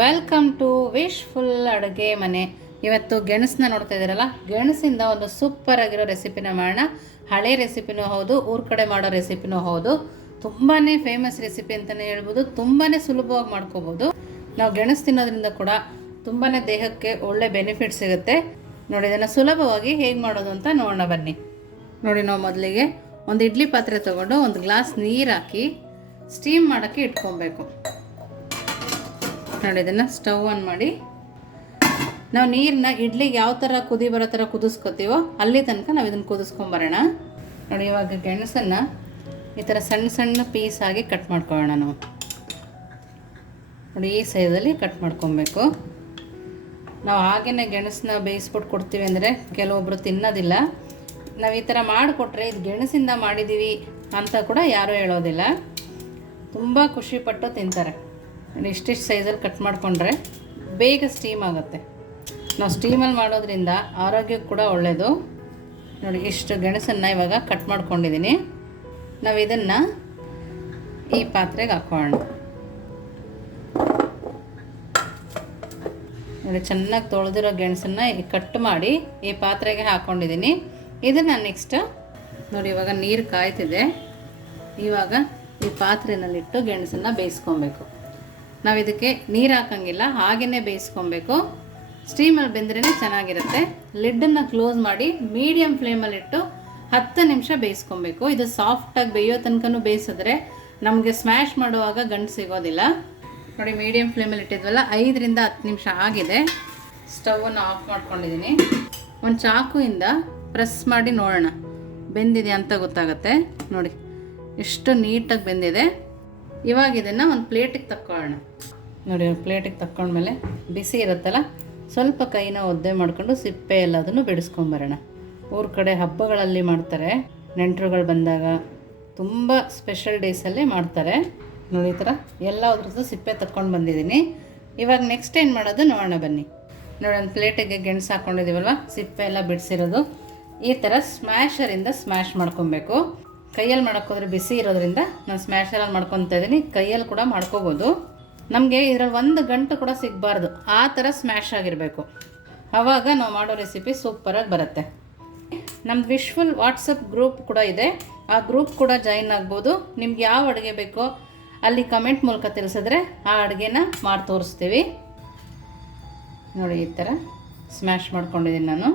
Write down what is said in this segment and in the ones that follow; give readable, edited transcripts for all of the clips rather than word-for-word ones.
Welcome to wishful ಅಡುಗೆ ಮನೆ. ಇವತ್ತು ಗೆಣಸನ್ನ ನೋಡ್ತಾ ಇದ್ದೀರಲ್ಲ, ಗೆಣಸಿಂದ ಒಂದು ಸೂಪರ್ ಆಗಿರೋ ರೆಸಿಪಿನ ಮಾಡೋಣ. ಹಳೆ ರೆಸಿಪಿನೂ ಹೌದು, ಊರ ಕಡೆ ಮಾಡೋ ರೆಸಿಪಿನೂ ಹೌದು. ತುಂಬಾ ಫೇಮಸ್ ರೆಸಿಪಿ ಅಂತಲೇ ಹೇಳ್ಬೋದು. ತುಂಬಾ ಸುಲಭವಾಗಿ ಮಾಡ್ಕೋಬೋದು. ನಾವು ಗೆಣಸು ತಿನ್ನೋದ್ರಿಂದ ಕೂಡ ತುಂಬಾ ದೇಹಕ್ಕೆ ಒಳ್ಳೆ ಬೆನಿಫಿಟ್ ಸಿಗುತ್ತೆ. ನೋಡಿ, ಇದನ್ನು ಸುಲಭವಾಗಿ ಹೇಗೆ ಮಾಡೋದು ಅಂತ ನೋಡೋಣ ಬನ್ನಿ. ನೋಡಿ, ನಾವು ಮೊದಲಿಗೆ ಒಂದು ಇಡ್ಲಿ ಪಾತ್ರೆ ತೊಗೊಂಡು ಒಂದು ಗ್ಲಾಸ್ ನೀರು ಹಾಕಿ ಸ್ಟೀಮ್ ಮಾಡೋಕ್ಕೆ ಇಟ್ಕೊಬೇಕು. ನೋಡಿ, ಇದನ್ನು ಸ್ಟವ್ ಆನ್ ಮಾಡಿ ನಾವು ನೀರನ್ನ ಇಡ್ಲಿಗೆ ಯಾವ ಥರ ಕುದಿ ಬರೋ ಥರ ಕುದಿಸ್ಕೊತೀವೋ ಅಲ್ಲಿ ತನಕ ನಾವು ಇದನ್ನು ಕುದಿಸ್ಕೊಂಬರೋಣ. ನೋಡಿ, ಇವಾಗ ಗೆಣಸನ್ನು ಈ ಥರ ಸಣ್ಣ ಸಣ್ಣ ಪೀಸ್ ಆಗಿ ಕಟ್ ಮಾಡ್ಕೊಳ್ಳೋಣ. ನಾವು ನೋಡಿ ಈ ಸೈಜಲ್ಲಿ ಕಟ್ ಮಾಡ್ಕೊಬೇಕು. ನಾವು ಹಾಗೇ ಗೆಣಸನ್ನ ಬೇಯಿಸ್ಬಿಟ್ಟು ಕೊಡ್ತೀವಿ ಅಂದರೆ ಕೆಲವೊಬ್ಬರು ತಿನ್ನೋದಿಲ್ಲ. ನಾವು ಈ ಥರ ಮಾಡಿಕೊಟ್ರೆ ಇದು ಗೆಣಸಿಂದ ಮಾಡಿದ್ದೀವಿ ಅಂತ ಕೂಡ ಯಾರೂ ಹೇಳೋದಿಲ್ಲ. ತುಂಬ ಖುಷಿಪಟ್ಟು ತಿಂತಾರೆ. ಇಷ್ಟಿಷ್ಟು ಸೈಜಲ್ಲಿ ಕಟ್ ಮಾಡಿಕೊಂಡ್ರೆ ಬೇಗ ಸ್ಟೀಮ್ ಆಗುತ್ತೆ. ನಾವು ಸ್ಟೀಮಲ್ಲಿ ಮಾಡೋದ್ರಿಂದ ಆರೋಗ್ಯಕ್ಕೆ ಕೂಡ ಒಳ್ಳೆಯದು. ನೋಡಿ, ಇಷ್ಟು ಗೆಣಸನ್ನು ಇವಾಗ ಕಟ್ ಮಾಡ್ಕೊಂಡಿದ್ದೀನಿ. ನಾವು ಇದನ್ನು ಈ ಪಾತ್ರೆಗೆ ಹಾಕೋಣ. ನೋಡಿ, ಚೆನ್ನಾಗಿ ತೊಳೆದಿರೋ ಗೆಣಸನ್ನು ಕಟ್ ಮಾಡಿ ಈ ಪಾತ್ರೆಗೆ ಹಾಕ್ಕೊಂಡಿದ್ದೀನಿ. ಇದನ್ನು ನೆಕ್ಸ್ಟ್ ನೋಡಿ, ಇವಾಗ ನೀರು ಕಾಯ್ತಿದೆ. ಇವಾಗ ಈ ಪಾತ್ರೆನಲ್ಲಿಟ್ಟು ಗೆಣಸನ್ನು ಬೇಯಿಸ್ಕೊಬೇಕು. ನಾವು ಇದಕ್ಕೆ ನೀರು ಹಾಕೋಂಗಿಲ್ಲ, ಹಾಗೆಯೇ ಬೇಯಿಸ್ಕೊಬೇಕು. ಸ್ಟೀಮಲ್ಲಿ ಬೆಂದ್ರೇ ಚೆನ್ನಾಗಿರುತ್ತೆ. ಲಿಡ್ಡನ್ನು ಕ್ಲೋಸ್ ಮಾಡಿ ಮೀಡಿಯಮ್ ಫ್ಲೇಮಲ್ಲಿಟ್ಟು 10 ನಿಮಿಷ ಬೇಯಿಸ್ಕೊಬೇಕು. ಇದು ಸಾಫ್ಟಾಗಿ ಬೇಯೋ ತನಕನೂ ಬೇಯಿಸಿದ್ರೆ ನಮಗೆ ಸ್ಮ್ಯಾಶ್ ಮಾಡುವಾಗ ಗಂಟು ಸಿಗೋದಿಲ್ಲ. ನೋಡಿ, ಮೀಡಿಯಮ್ ಫ್ಲೇಮಲ್ಲಿ ಇಟ್ಟಿದ್ವಲ್ಲ, 5ರಿಂದ 10 ನಿಮಿಷ ಆಗಿದೆ. ಸ್ಟವನ್ನು ಆಫ್ ಮಾಡ್ಕೊಂಡಿದ್ದೀನಿ. ಒಂದು ಚಾಕುಯಿಂದ ಪ್ರೆಸ್ ಮಾಡಿ ನೋಡೋಣ ಬೆಂದಿದೆ ಅಂತ ಗೊತ್ತಾಗುತ್ತೆ. ನೋಡಿ, ಎಷ್ಟು ನೀಟಾಗಿ ಬೆಂದಿದೆ. ಇವಾಗ ಇದನ್ನು ಒಂದು ಪ್ಲೇಟಿಗೆ ತಕ್ಕೊಳ್ಳೋಣ. ನೋಡಿ, ಒಂದು ಪ್ಲೇಟಿಗೆ ತಕ್ಕೊಂಡ್ಮೇಲೆ ಬಿಸಿ ಇರುತ್ತಲ್ಲ, ಸ್ವಲ್ಪ ಕೈನ ಒದ್ದೆ ಮಾಡ್ಕೊಂಡು ಸಿಪ್ಪೆ ಎಲ್ಲದನ್ನು ಬಿಡಿಸ್ಕೊಂಬರೋಣ. ಊರ ಕಡೆ ಹಬ್ಬಗಳಲ್ಲಿ ಮಾಡ್ತಾರೆ, ನೆಂಟರುಗಳು ಬಂದಾಗ, ತುಂಬ ಸ್ಪೆಷಲ್ ಡೇಸಲ್ಲೇ ಮಾಡ್ತಾರೆ. ನೋಡಿ, ಈ ಥರ ಎಲ್ಲ ಅದ್ರದ್ದು ಸಿಪ್ಪೆ ತಕ್ಕೊಂಡು ಬಂದಿದ್ದೀನಿ. ಇವಾಗ ನೆಕ್ಸ್ಟ್ ಏನು ಮಾಡೋದು ನೋಡೋಣ ಬನ್ನಿ. ನೋಡಿ, ಒಂದು ಪ್ಲೇಟಿಗೆ ಗೆಣಸು ಹಾಕ್ಕೊಂಡಿದ್ದೀವಲ್ವ, ಸಿಪ್ಪೆ ಎಲ್ಲ ಬಿಡಿಸಿರೋದು ಈ ಥರ ಸ್ಮ್ಯಾಶರಿಂದ ಸ್ಮ್ಯಾಶ್ ಮಾಡ್ಕೊಬೇಕು. ಕೈಯಲ್ಲಿ ಮಾಡೋಕ್ಕೋದ್ರೆ ಬಿಸಿ ಇರೋದ್ರಿಂದ ನಾನು ಸ್ಮ್ಯಾಶರಲ್ಲಿ ಮಾಡ್ಕೊತಾ ಇದ್ದೀನಿ. ಕೈಯಲ್ಲಿ ಕೂಡ ಮಾಡ್ಕೋಬೋದು. ನಮಗೆ ಇದರಲ್ಲಿ 1 ಗಂಟು ಕೂಡ ಸಿಗಬಾರ್ದು, ಆ ಥರ ಸ್ಮ್ಯಾಶ್ ಆಗಿರಬೇಕು. ಆವಾಗ ನಾವು ಮಾಡೋ ರೆಸಿಪಿ ಸೂಪರಾಗಿ ಬರುತ್ತೆ. ನಮ್ಮದು ವಿಶ್ಫುಲ್ ವಾಟ್ಸಪ್ ಗ್ರೂಪ್ ಕೂಡ ಇದೆ. ಆ ಗ್ರೂಪ್ ಕೂಡ ಜಾಯಿನ್ ಆಗ್ಬೋದು. ನಿಮ್ಗೆ ಯಾವ ಅಡುಗೆ ಬೇಕೋ ಅಲ್ಲಿ ಕಮೆಂಟ್ ಮೂಲಕ ತಿಳಿಸಿದ್ರೆ ಆ ಅಡುಗೆನ ಮಾಡಿ ತೋರಿಸ್ತೀವಿ. ನೋಡಿ, ಈ ಥರ ಸ್ಮ್ಯಾಶ್ ಮಾಡ್ಕೊಂಡಿದ್ದೀನಿ ನಾನು.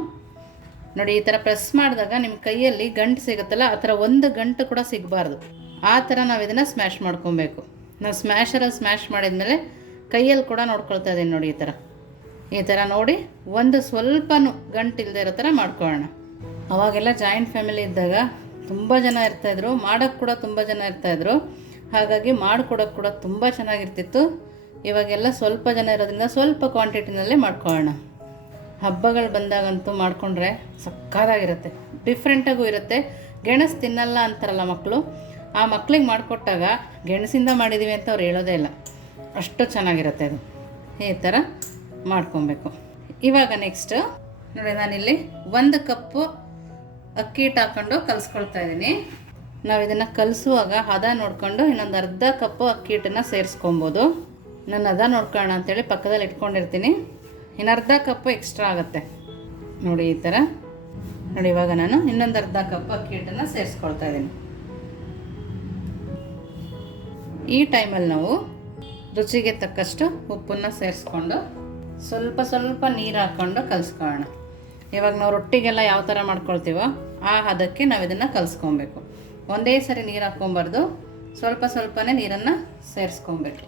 ನೋಡಿ, ಈ ಥರ ಪ್ರೆಸ್ ಮಾಡಿದಾಗ ನಿಮ್ಮ ಕೈಯಲ್ಲಿ ಗಂಟು ಸಿಗುತ್ತಲ್ಲ, ಆ ಥರ 1 ಗಂಟು ಕೂಡ ಸಿಗಬಾರ್ದು. ಆ ಥರ ನಾವು ಇದನ್ನು ಸ್ಮ್ಯಾಶ್ ಮಾಡ್ಕೊಬೇಕು. ನಾವು ಸ್ಮ್ಯಾಶರಲ್ಲಿ ಸ್ಮ್ಯಾಶ್ ಮಾಡಿದ್ಮೇಲೆ ಕೈಯಲ್ಲಿ ಕೂಡ ನೋಡ್ಕೊಳ್ತಾ ಇದ್ದೀನಿ. ನೋಡಿ, ಈ ಥರ ನೋಡಿ ಒಂದು ಸ್ವಲ್ಪನೂ ಗಂಟು ಇಲ್ಲದೆ ಇರೋ ಥರ ಮಾಡ್ಕೊಳ್ಳೋಣ. ಅವಾಗೆಲ್ಲ ಜಾಯಿಂಟ್ ಫ್ಯಾಮಿಲಿ ಇದ್ದಾಗ ತುಂಬ ಜನ ಇರ್ತಾಯಿದ್ರು, ಮಾಡೋಕ್ಕೆ ಕೂಡ ತುಂಬ ಜನ ಇರ್ತಾಯಿದ್ರು. ಹಾಗಾಗಿ ಮಾಡಿಕೊಡೋಕ್ಕೆ ಕೂಡ ತುಂಬ ಚೆನ್ನಾಗಿರ್ತಿತ್ತು. ಇವಾಗೆಲ್ಲ ಸ್ವಲ್ಪ ಜನ ಇರೋದ್ರಿಂದ ಸ್ವಲ್ಪ ಕ್ವಾಂಟಿಟಿನಲ್ಲೇ ಮಾಡ್ಕೊಳ್ಳೋಣ. ಹಬ್ಬಗಳು ಬಂದಾಗಂತೂ ಮಾಡಿಕೊಂಡ್ರೆ ಸಕ್ಕತ್ತಾಗಿರುತ್ತೆ, ಡಿಫ್ರೆಂಟಾಗೂ ಇರುತ್ತೆ. ಗೆಣಸು ತಿನ್ನಲ್ಲ ಅಂತಾರಲ್ಲ ಮಕ್ಕಳು, ಆ ಮಕ್ಳಿಗೆ ಮಾಡಿಕೊಟ್ಟಾಗ ಗೆಣಸಿಂದ ಮಾಡಿದ್ದೀವಿ ಅಂತ ಅವ್ರು ಹೇಳೋದೇ ಇಲ್ಲ, ಅಷ್ಟು ಚೆನ್ನಾಗಿರುತ್ತೆ. ಅದು ಈ ಥರ ಮಾಡ್ಕೊಬೇಕು. ಇವಾಗ ನೆಕ್ಸ್ಟ್ ನೋಡಿ, ನಾನಿಲ್ಲಿ 1 ಕಪ್ಪು ಅಕ್ಕಿ ಹಿಟ್ಟು ಹಾಕ್ಕೊಂಡು ಕಲಿಸ್ಕೊಳ್ತಾ ಇದ್ದೀನಿ. ನಾವು ಇದನ್ನು ಕಲಿಸುವಾಗ ಹದ ನೋಡಿಕೊಂಡು ಇನ್ನೊಂದು ಅರ್ಧ ಕಪ್ಪು ಅಕ್ಕಿ ಹಿಟ್ಟನ್ನು ಸೇರಿಸ್ಕೊಬೋದು. ನಾನು ಹದ ನೋಡ್ಕೊಳ್ಳೋಣ ಅಂಥೇಳಿ ಪಕ್ಕದಲ್ಲಿ ಇಟ್ಕೊಂಡಿರ್ತೀನಿ. ಇನ್ನು ಅರ್ಧ ಕಪ್ಪು ಎಕ್ಸ್ಟ್ರಾ ಆಗುತ್ತೆ. ನೋಡಿ, ಈ ಥರ ನೋಡಿ. ಇವಾಗ ನಾನು ಇನ್ನೊಂದು ಅರ್ಧ ಕಪ್ ಅಕ್ಕಿ ಹಿಟ್ಟನ್ನು ಸೇರಿಸ್ಕೊಳ್ತಾ ಇದ್ದೀನಿ. ಈ ಟೈಮಲ್ಲಿ ನಾವು ರುಚಿಗೆ ತಕ್ಕಷ್ಟು ಉಪ್ಪನ್ನು ಸೇರಿಸ್ಕೊಂಡು ಸ್ವಲ್ಪ ಸ್ವಲ್ಪ ನೀರು ಹಾಕ್ಕೊಂಡು ಕಲಿಸ್ಕೊಳ್ಳೋಣ. ಇವಾಗ ನಾವು ರೊಟ್ಟಿಗೆಲ್ಲ ಯಾವ ಥರ ಮಾಡ್ಕೊಳ್ತೀವೋ ಆ ಹದಕ್ಕೆ ನಾವು ಇದನ್ನು ಕಲಿಸ್ಕೊಬೇಕು. ಒಂದೇ ಸರಿ ನೀರು ಹಾಕ್ಕೊಬಾರ್ದು, ಸ್ವಲ್ಪ ಸ್ವಲ್ಪನೇ ನೀರನ್ನು ಸೇರಿಸ್ಕೊಬೇಕು.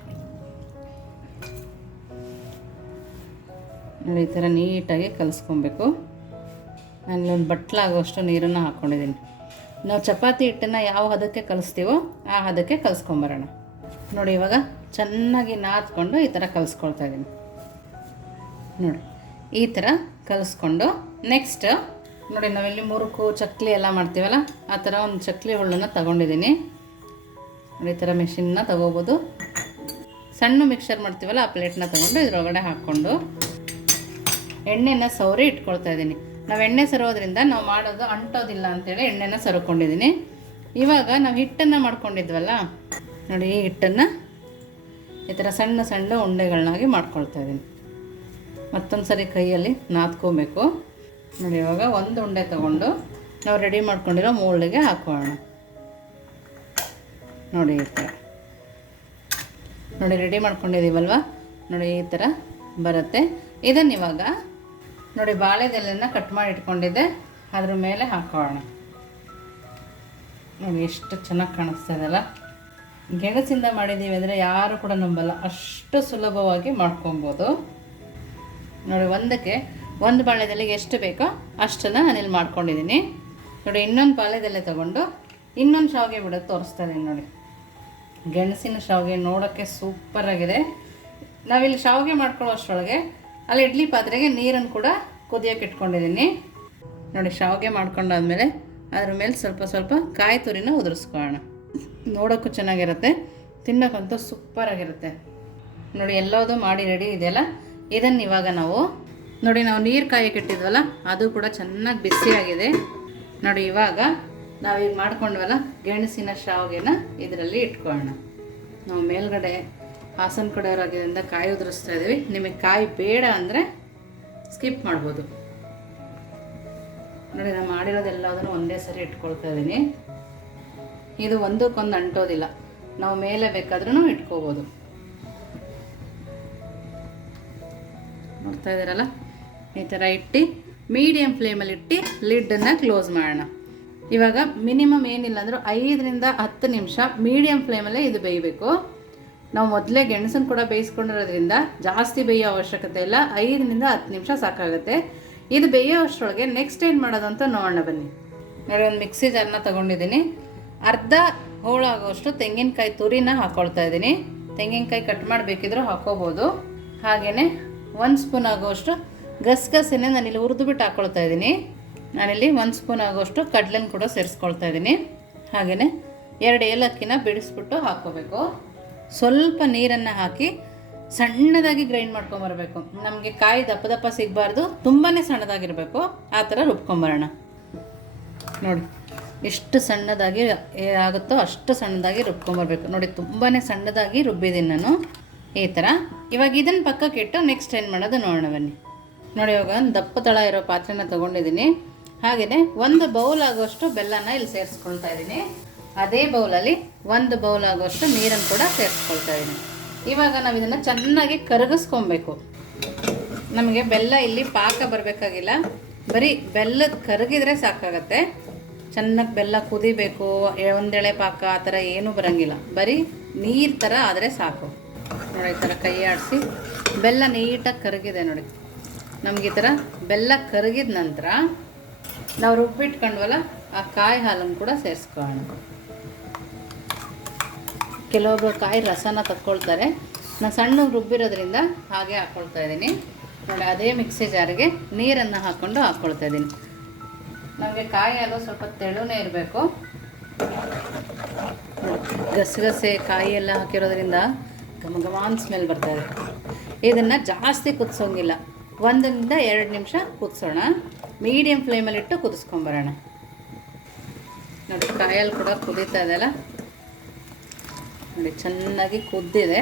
ನೋಡಿ, ಈ ಥರ ನೀಟಾಗಿ ಕಲಿಸ್ಕೊಬೇಕು. ನಾನೊಂದು ಬಟ್ಲಾಗುವಷ್ಟು ನೀರನ್ನು ಹಾಕ್ಕೊಂಡಿದ್ದೀನಿ. ನಾವು ಚಪಾತಿ ಹಿಟ್ಟನ್ನು ಯಾವ ಹದಕ್ಕೆ ಕಲಿಸ್ತೀವೋ ಆ ಹದಕ್ಕೆ ಕಲಿಸ್ಕೊಂಬರೋಣ. ನೋಡಿ, ಇವಾಗ ಚೆನ್ನಾಗಿ ನಾದ್ಕೊಂಡು ಈ ಥರ ಕಲಿಸ್ಕೊಳ್ತಾ ಇದ್ದೀನಿ. ನೋಡಿ, ಈ ಥರ ಕಲಿಸ್ಕೊಂಡು ನೆಕ್ಸ್ಟ್ ನೋಡಿ, ನಾವಿಲ್ಲಿ ಮುರುಕು ಚಕ್ಲಿ ಎಲ್ಲ ಮಾಡ್ತೀವಲ್ಲ, ಆ ಥರ ಒಂದು ಚಕ್ಲಿ ಹುಳ್ಳನ್ನು ತಗೊಂಡಿದ್ದೀನಿ. ನೋಡಿ, ಈ ಥರ ಮೆಷಿನ್ನ ತಗೋಬೋದು. ಸಣ್ಣ ಮಿಕ್ಸರ್ ಮಾಡ್ತೀವಲ್ಲ, ಆ ಪ್ಲೇಟ್ನ ತಗೊಂಡು ಇದ್ರೊಳಗಡೆ ಹಾಕ್ಕೊಂಡು ಎಣ್ಣೆನ ಸವರಿ ಇಟ್ಕೊಳ್ತಾ ಇದ್ದೀನಿ. ನಾವು ಎಣ್ಣೆ ಸರೋದ್ರಿಂದ ನಾವು ಮಾಡೋದು ಅಂಟೋದಿಲ್ಲ ಅಂಥೇಳಿ ಎಣ್ಣೆನ ಸರ್ಕೊಂಡಿದ್ದೀನಿ. ಇವಾಗ ನಾವು ಹಿಟ್ಟನ್ನು ಮಾಡ್ಕೊಂಡಿದ್ವಲ್ಲ, ನೋಡಿ, ಈ ಹಿಟ್ಟನ್ನು ಈ ಥರ ಸಣ್ಣ ಸಣ್ಣ ಉಂಡೆಗಳನ್ನಾಗಿ ಮಾಡ್ಕೊಳ್ತಾ ಇದ್ದೀನಿ. ಮತ್ತೊಂದು ಸರಿ ಕೈಯಲ್ಲಿ ನಾದ್ಕೋಬೇಕು. ನೋಡಿ ಇವಾಗ ಒಂದು ಉಂಡೆ ತಗೊಂಡು ನಾವು ರೆಡಿ ಮಾಡ್ಕೊಂಡಿರೋ ಮೋಲ್ಡಿಗೆ ಹಾಕೋಣ. ನೋಡಿ ಈ ಥರ ನೋಡಿ ರೆಡಿ ಮಾಡ್ಕೊಂಡಿದ್ದೀವಲ್ವ, ನೋಡಿ ಈ ಥರ ಬರುತ್ತೆ. ಇದನ್ನು ಇವಾಗ ನೋಡಿ ಬಾಳೆದೆಲೆನ ಕಟ್ ಮಾಡಿ ಇಟ್ಕೊಂಡಿದ್ದೆ ಅದ್ರ ಮೇಲೆ ಹಾಕೋಣ. ನೋಡಿ ಎಷ್ಟು ಚೆನ್ನಾಗಿ ಕಾಣಿಸ್ತಾ ಇದೆಯಲ್ಲ. ಗೆಣಸಿಂದ ಮಾಡಿದ್ದೀವಿ ಅಂದರೆ ಯಾರು ಕೂಡ ನಂಬಲ್ಲ, ಅಷ್ಟು ಸುಲಭವಾಗಿ ಮಾಡ್ಕೊಬೋದು. ನೋಡಿ ಒಂದು ಬಾಳೆದೆಲೆಗೆ ಎಷ್ಟು ಬೇಕೋ ಅಷ್ಟನ್ನು ನಾನಿಲ್ಲಿ ಮಾಡ್ಕೊಂಡಿದ್ದೀನಿ. ನೋಡಿ ಇನ್ನೊಂದು ಬಾಳೆದೆಲೆ ತೊಗೊಂಡು ಇನ್ನೊಂದು ಶಾವಿಗೆ ಬಿಡೋದು ತೋರಿಸ್ತಾ ಇದ್ದೀನಿ. ನೋಡಿ ಗೆಣಸಿನ ಶಾವಿಗೆ ನೋಡೋಕ್ಕೆ ಸೂಪರಾಗಿದೆ. ನಾವಿಲ್ಲಿ ಶಾವಿಗೆ ಮಾಡ್ಕೊಳ್ಳೋ ಅಷ್ಟರೊಳಗೆ ಅಲ್ಲಿ ಇಡ್ಲಿ ಪಾತ್ರೆಗೆ ನೀರನ್ನು ಕೂಡ ಕುದಿಯೋಕೆ ಇಟ್ಕೊಂಡಿದ್ದೀನಿ. ನೋಡಿ ಶಾವಿಗೆ ಮಾಡ್ಕೊಂಡಾದ್ಮೇಲೆ ಅದ್ರ ಮೇಲೆ ಸ್ವಲ್ಪ ಸ್ವಲ್ಪ ಕಾಯಿ ತುರಿನ ಉದುರಿಸ್ಕೊಳ್ಳೋಣ. ನೋಡೋಕ್ಕೂ ಚೆನ್ನಾಗಿರುತ್ತೆ, ತಿನ್ನೋಕ್ಕಂತೂ ಸೂಪರಾಗಿರುತ್ತೆ. ನೋಡಿ ಎಲ್ಲದೂ ಮಾಡಿ ರೆಡಿ ಇದೆಯಲ್ಲ. ಇದನ್ನು ಇವಾಗ ನಾವು ನೀರು ಕಾಯಕ್ಕೆ ಇಟ್ಟಿದ್ವಲ್ಲ ಅದು ಕೂಡ ಚೆನ್ನಾಗಿ ಬಿಸಿಯಾಗಿದೆ. ನೋಡಿ ಇವಾಗ ನಾವೀಗ ಮಾಡ್ಕೊಂಡ್ವಲ್ಲ ಗೆಣಸಿನ ಶಾವಿಗೆನ ಇದರಲ್ಲಿ ಇಟ್ಕೊಳ್ಳೋಣ. ನಾವು ಮೇಲ್ಗಡೆ ಹಾಸನ ಕಡೆಯವರಾಗಿದ್ದರಿಂದ ಕಾಯಿ ಉದುರಿಸ್ತಾ ಇದ್ದೀವಿ. ನಿಮಗೆ ಕಾಯಿ ಬೇಡ ಅಂದರೆ ಸ್ಕಿಪ್ ಮಾಡ್ಬೋದು. ನೋಡಿ ನಾನು ಮಾಡಿರೋದೆಲ್ಲದನ್ನು ಒಂದೇ ಸರಿ ಇಟ್ಕೊಳ್ತಾ ಇದ್ದೀನಿ. ಇದು ಒಂದಕ್ಕೊಂದು ಅಂಟೋದಿಲ್ಲ, ನಾವು ಮೇಲೆ ಬೇಕಾದ್ರೂ ಇಟ್ಕೋಬೋದು. ನೋಡ್ತಾ ಇದ್ದೀರಲ್ಲ, ಈ ಥರ ಇಟ್ಟು ಮೀಡಿಯಮ್ ಫ್ಲೇಮಲ್ಲಿ ಇಟ್ಟು ಲಿಡ್ಡನ್ನು ಕ್ಲೋಸ್ ಮಾಡೋಣ. ಇವಾಗ ಮಿನಿಮಮ್ ಏನಿಲ್ಲ ಅಂದರೂ 5 ರಿಂದ 10 ನಿಮಿಷ ಮೀಡಿಯಮ್ ಫ್ಲೇಮಲ್ಲೇ ಇದು ಬೇಯಬೇಕು. ನಾವು ಮೊದಲೇ ಗೆಣಸನ್ನು ಕೂಡ ಬೇಯಿಸ್ಕೊಂಡಿರೋದ್ರಿಂದ ಜಾಸ್ತಿ ಬೇಯೋ ಅವಶ್ಯಕತೆ ಇಲ್ಲ, 5 ರಿಂದ 10 ನಿಮಿಷ ಸಾಕಾಗುತ್ತೆ. ಇದು ಬೇಯೋ ಅಷ್ಟರೊಳಗೆ ನೆಕ್ಸ್ಟ್ ಏನು ಮಾಡೋದು ಅಂತ ನೋಡೋಣ ಬನ್ನಿ. ನೋಡಿ ಒಂದು ಮಿಕ್ಸಿ ಜಾರನ್ನ ತೊಗೊಂಡಿದ್ದೀನಿ. ಅರ್ಧ ಹೋಳಾಗೋಷ್ಟು ತೆಂಗಿನಕಾಯಿ ತುರಿನ ಹಾಕ್ಕೊಳ್ತಾ ಇದ್ದೀನಿ. ತೆಂಗಿನಕಾಯಿ ಕಟ್ ಮಾಡಬೇಕಿದ್ರೂ ಹಾಕ್ಕೋಬೋದು. ಹಾಗೆಯೇ 1 ಸ್ಪೂನ್ ಆಗೋಷ್ಟು ಗಸಗಸೆನೇ ನಾನಿಲ್ಲಿ ಹುರಿದುಬಿಟ್ಟು ಹಾಕ್ಕೊಳ್ತಾ ಇದ್ದೀನಿ. ನಾನಿಲ್ಲಿ 1 ಸ್ಪೂನ್ ಆಗೋಷ್ಟು ಕಡಲೆನ ಕೂಡ ಸೇರಿಸ್ಕೊಳ್ತಾ ಇದ್ದೀನಿ. ಹಾಗೆಯೇ 2 ಏಲಕ್ಕಿನ ಬಿಡಿಸ್ಬಿಟ್ಟು ಹಾಕ್ಕೋಬೇಕು. ಸ್ವಲ್ಪ ನೀರನ್ನು ಹಾಕಿ ಸಣ್ಣದಾಗಿ ಗ್ರೈಂಡ್ ಮಾಡ್ಕೊಂಬರ್ಬೇಕು. ನಮಗೆ ಕಾಯಿ ದಪ್ಪ ದಪ್ಪ ಸಿಗಬಾರ್ದು, ತುಂಬಾ ಸಣ್ಣದಾಗಿರಬೇಕು. ಆ ಥರ ರುಬ್ಕೊಂಬರೋಣ. ನೋಡಿ ಎಷ್ಟು ಸಣ್ಣದಾಗಿ ಆಗುತ್ತೋ ಅಷ್ಟು ಸಣ್ಣದಾಗಿ ರುಬ್ಕೊಂಬರ್ಬೇಕು. ನೋಡಿ ತುಂಬಾ ಸಣ್ಣದಾಗಿ ರುಬ್ಬಿದ್ದೀನಿ ನಾನು ಈ ಥರ. ಇವಾಗ ಇದನ್ನು ಪಕ್ಕಕ್ಕೆ ಇಟ್ಟು ನೆಕ್ಸ್ಟ್ ಏನು ಮಾಡೋದು ನೋಡೋಣ ಬನ್ನಿ. ನೋಡಿ ಇವಾಗ ಒಂದು ದಪ್ಪ ತಳ ಇರೋ ಪಾತ್ರೆನ ತೊಗೊಂಡಿದ್ದೀನಿ. ಹಾಗೆಯೇ 1 ಬೌಲ್ ಆಗೋಷ್ಟು ಬೆಲ್ಲನ ಇಲ್ಲಿ ಸೇರಿಸ್ಕೊಳ್ತಾ ಇದ್ದೀನಿ. ಅದೇ ಬೌಲಲ್ಲಿ 1 ಬೌಲ್ ಆಗೋಷ್ಟು ನೀರನ್ನು ಕೂಡ ಸೇರಿಸ್ಕೊಳ್ತಾ ಇದ್ದೀನಿ. ಇವಾಗ ನಾವು ಇದನ್ನು ಚೆನ್ನಾಗಿ ಕರಗಿಸ್ಕೊಬೇಕು. ನಮಗೆ ಬೆಲ್ಲ ಇಲ್ಲಿ ಪಾಕ ಬರಬೇಕಾಗಿಲ್ಲ, ಬರೀ ಬೆಲ್ಲದ ಕರಗಿದ್ರೆ ಸಾಕಾಗತ್ತೆ. ಚೆನ್ನಾಗಿ ಬೆಲ್ಲ ಕುದಿಬೇಕು, ಒಂದೆಳೆ ಪಾಕ ಆ ಥರ ಏನೂ ಬರೋಂಗಿಲ್ಲ, ಬರೀ ನೀರು ಥರ ಆದರೆ ಸಾಕು. ನೋಡಿ ಈ ಥರ ಕೈ ಆಡಿಸಿ ಬೆಲ್ಲ ನೀಟಾಗಿ ಕರಗಿದೆ. ನೋಡಿ ನಮಗೆ ಈ ಥರ ಬೆಲ್ಲ ಕರಗಿದ ನಂತರ ನಾವು ರುಬ್ಬಿಟ್ಕೊಂಡ್ವಲ್ಲ ಆ ಕಾಯಿ ಹಾಲನ್ನು ಕೂಡ ಸೇರಿಸ್ಕೊಳ್ಳೋಣ. ಕೆಲವೊಬ್ಬರು ಕಾಯಿ ರಸನ ತಕ್ಕೊಳ್ತಾರೆ, ನಾನು ಸಣ್ಣ ರುಬ್ಬಿರೋದ್ರಿಂದ ಹಾಗೆ ಹಾಕ್ಕೊಳ್ತಾ ಇದ್ದೀನಿ. ನೋಡಿ ಅದೇ ಮಿಕ್ಸಿ ಜಾರಿಗೆ ನೀರನ್ನು ಹಾಕ್ಕೊಳ್ತಾ ಇದ್ದೀನಿ. ನಮಗೆ ಕಾಯಿ ಹಾಲು ಸ್ವಲ್ಪ ತೆಳುನೇ ಇರಬೇಕು. ಗಸಗಸೆ ಕಾಯಿ ಎಲ್ಲ ಹಾಕಿರೋದ್ರಿಂದ ಘಮ ಘಮಾನ್ ಸ್ಮೆಲ್ ಬರ್ತಾಯಿದೆ. ಇದನ್ನು ಜಾಸ್ತಿ ಕುದಿಸೋಂಗಿಲ್ಲ, 1 ರಿಂದ 2 ನಿಮಿಷ ಕುದಿಸೋಣ. ಮೀಡಿಯಮ್ ಫ್ಲೇಮಲ್ಲಿಟ್ಟು ಕುದಿಸ್ಕೊಂಬರೋಣ. ನೋಡಿ ಕಾಯಲ್ಲಿ ಕೂಡ ಕುದೀತಾ ಇದೆಯಲ್ಲ, ನೋಡಿ ಚೆನ್ನಾಗಿ ಕುದ್ದಿದೆ.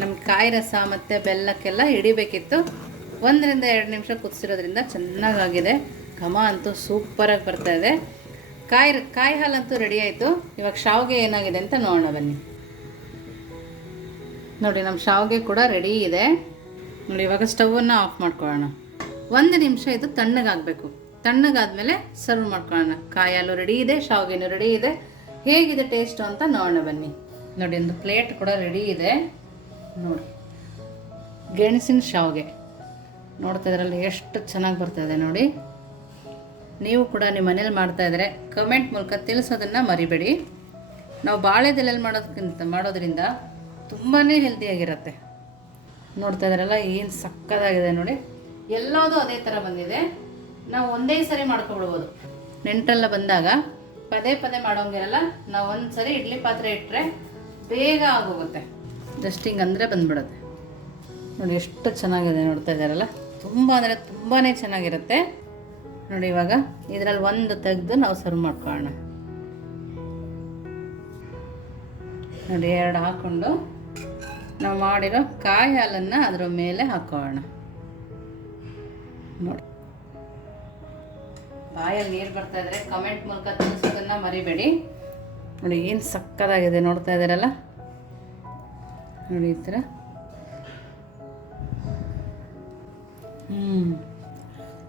ನಮ್ಮ ಕಾಯಿ ರಸ ಮತ್ತು ಬೆಲ್ಲಕ್ಕೆಲ್ಲ ಹಿಡಿಬೇಕಿತ್ತು. 1 ರಿಂದ 2 ನಿಮಿಷ ಕುದಿಸಿರೋದ್ರಿಂದ ಚೆನ್ನಾಗಾಗಿದೆ. ಘಮ ಅಂತೂ ಸೂಪರಾಗಿ ಬರ್ತಾಯಿದೆ. ಕಾಯಿ ಹಾಲಂತೂ ರೆಡಿ ಆಯಿತು. ಇವಾಗ ಶಾವಿಗೆ ಏನಾಗಿದೆ ಅಂತ ನೋಡೋಣ ಬನ್ನಿ. ನೋಡಿ ನಮ್ಮ ಶಾವಿಗೆ ಕೂಡ ರೆಡಿ ಇದೆ. ನೋಡಿ ಇವಾಗ ಸ್ಟವನ್ನು ಆಫ್ ಮಾಡ್ಕೊಳ್ಳೋಣ. 1 ನಿಮಿಷ ಇದು ತಣ್ಣಗಾಗಬೇಕು. ತಣ್ಣಗಾದ್ಮೇಲೆ ಸರ್ವ್ ಮಾಡ್ಕೊಳ್ಳೋಣ. ಕಾಯಿ ಹಾಲು ರೆಡಿ ಇದೆ, ಶಾವಿಗೆನೂ ರೆಡಿ ಇದೆ. ಹೇಗಿದೆ ಟೇಸ್ಟು ಅಂತ ನೋಡೋಣ ಬನ್ನಿ. ನೋಡಿ ಒಂದು ಪ್ಲೇಟ್ ಕೂಡ ರೆಡಿ ಇದೆ. ನೋಡಿ ಗೆಣಸಿನ ಶಾವಿಗೆ ನೋಡ್ತಾ ಇದ್ರಲ್ಲಿ ಎಷ್ಟು ಚೆನ್ನಾಗಿ ಬರ್ತಾಯಿದೆ ನೋಡಿ. ನೀವು ಕೂಡ ನಿಮ್ಮ ಮನೇಲಿ ಮಾಡ್ತಾಯಿದ್ರೆ ಕಮೆಂಟ್ ಮೂಲಕ ತಿಳಿಸೋದನ್ನು ಮರಿಬೇಡಿ. ನಾವು ಬಾಳೆದೆಲೆಯಲ್ಲಿ ಮಾಡೋದ್ರಿಂದ ತುಂಬಾ ಹೆಲ್ದಿಯಾಗಿರುತ್ತೆ. ನೋಡ್ತಾ ಇದ್ದಾರಲ್ಲ ಏನು ಸಕ್ಕತ್ತಾಗಿದೆ ನೋಡಿ. ಎಲ್ಲದೂ ಅದೇ ಥರ ಬಂದಿದೆ. ನಾವು ಒಂದೇ ಸರಿ ಮಾಡ್ಕೊಬಿಡ್ಬೋದು. ನೆಂಟರೆಲ್ಲ ಬಂದಾಗ ಪದೇ ಪದೇ ಮಾಡೋಂಗಿರಲ್ಲ. ನಾವು ಒಂದು ಸರಿ ಇಡ್ಲಿ ಪಾತ್ರೆ ಇಟ್ಟರೆ ಬೇಗ ಆಗೋಗುತ್ತೆ. ಜಸ್ಟ್ ಹಿಂಗೆ ಅಂದರೆ ಬಂದ್ಬಿಡುತ್ತೆ. ನೋಡಿ ಎಷ್ಟು ಚೆನ್ನಾಗಿದೆ ನೋಡ್ತಾ ಇದ್ದಾರಲ್ಲ. ತುಂಬ ಅಂದರೆ ತುಂಬಾ ಚೆನ್ನಾಗಿರುತ್ತೆ ನೋಡಿ. ಇವಾಗ ಇದರಲ್ಲಿ ಒಂದು ತೆಗೆದು ನಾವು ಸರ್ವ್ ಮಾಡ್ಕೊಳ್ಳೋಣ. ನೋಡಿ 2 ಹಾಕ್ಕೊಂಡು ನಾವು ಮಾಡಿರೋ ಕಾಯಿ ಹಾಲನ್ನು ಅದರ ಮೇಲೆ ಹಾಕೋಣ. ನೋಡಿ, ಬಾಯಲ್ಲಿ ನೀರು ಬರ್ತಾ ಇದ್ರೆ ಕಮೆಂಟ್ ಮೂಲಕ ತಿಳಿಸೋದನ್ನು ಮರಿಬೇಡಿ. ನೋಡಿ ಏನು ಸಕ್ಕತ್ತಾಗಿದೆ, ನೋಡ್ತಾ ಇದ್ದೀರಲ್ಲ, ನೋಡಿ ಈ ಥರ.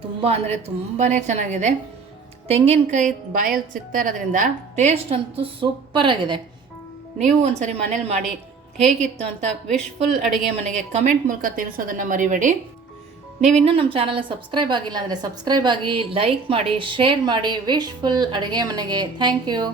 ತುಂಬ ಅಂದರೆ ತುಂಬಾ ಚೆನ್ನಾಗಿದೆ. ತೆಂಗಿನಕಾಯಿ ಬಾಯಲ್ಲಿ ಸಿಗ್ತಾ ಇರೋದ್ರಿಂದ ಟೇಸ್ಟ್ ಅಂತೂ ಸೂಪರಾಗಿದೆ. ನೀವು ಒಂದ್ಸರಿ ಮನೇಲಿ ಮಾಡಿ ಹೇಗಿತ್ತು ಅಂತ ವಿಶ್ಫುಲ್ ಅಡುಗೆ ಮನೆಗೆ ಕಮೆಂಟ್ ಮೂಲಕ ತಿಳಿಸೋದನ್ನು ಮರಿಬೇಡಿ. ನೀವಿನ್ನೂ ನಮ್ಮ ಚಾನಲ್ಗೆ ಸಬ್ಸ್ಕ್ರೈಬ್ ಆಗಿಲ್ಲ ಅಂದರೆ ಸಬ್ಸ್ಕ್ರೈಬ್ ಆಗಿ, ಲೈಕ್ ಮಾಡಿ, ಶೇರ್ ಮಾಡಿ. ವಿಶ್ಫುಲ್ ಅಡುಗೆ ಮನೆಗೆ ಥ್ಯಾಂಕ್ ಯು.